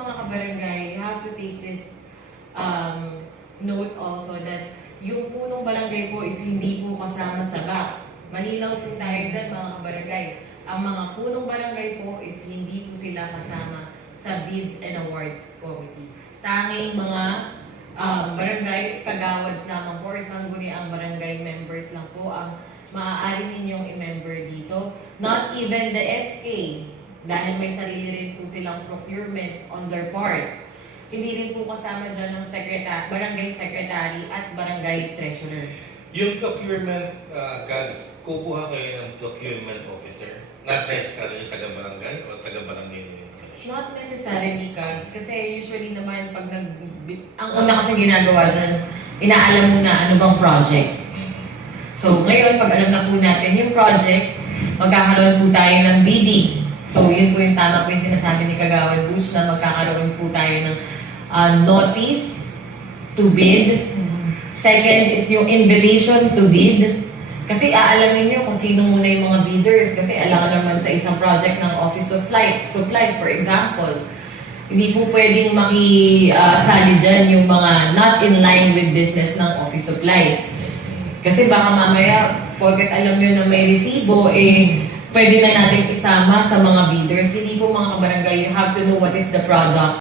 Mga kabarangay, you have to take this um, note also that yung punong barangay po is hindi po kasama sa BAC. Malinaw po tayo dyan mga kabarangay. Ang mga punong barangay po is hindi po sila kasama sa Bids and Awards Committee. Tanging mga um, barangay kagawads lamang po or sangguniang barangay members lang po ang maaari ninyong i-member dito. Not even the SK dahil may sarili rin po silang procurement on their part. Hindi rin po kasama dyan ng secretary, barangay secretary at barangay treasurer. Yung procurement, uh, guys, kukuha kayo ng procurement officer. Not necessarily taga-barangay o taga-barangay na. Not necessarily, Kags, kasi usually naman pag nag... Ang una kasi ginagawa dyan, inaalam muna ano bang project. So ngayon, pag alam na po natin yung project, magkakaroon po tayo ng bidding. Yun tama po yung sinasabi ni Kagawad Butch na magkakaroon po tayo ng uh, notice to bid. Second is yung invitation to bid. Kasi aalamin nyo kung sino muna yung mga bidders. Kasi alam naman sa isang project ng Office of Flight, Supplies, for example. Hindi po pwedeng makisali dyan yung mga not in line with business ng Office Supplies. Kasi baka mamaya, porket alam nyo na may resibo, eh, pwede na natin isama sa mga bidders. Hindi po mga kabarangay, you have to know what is the product